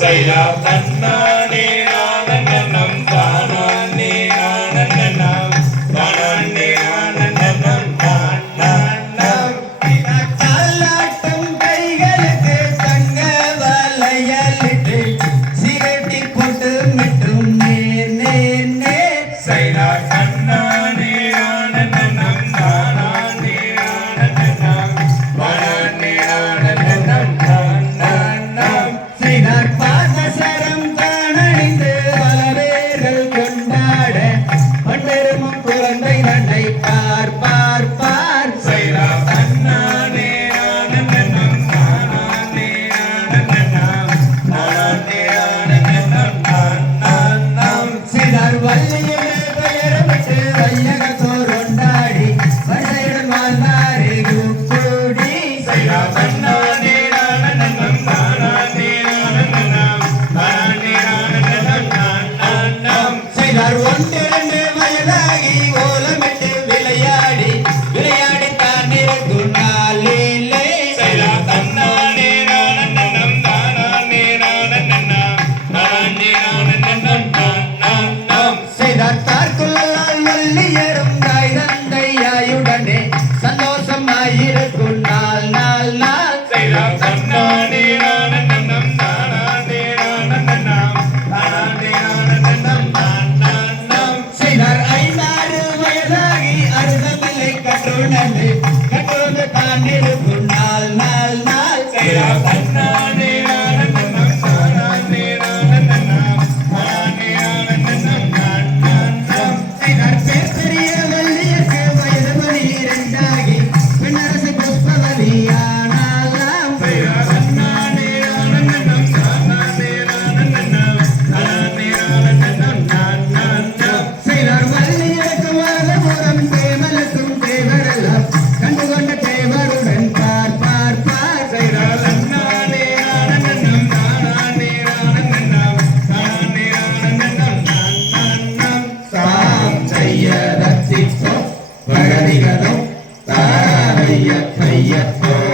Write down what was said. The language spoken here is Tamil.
sayatanane மேலகி ஹரி ஹரி ஹரி ஹரி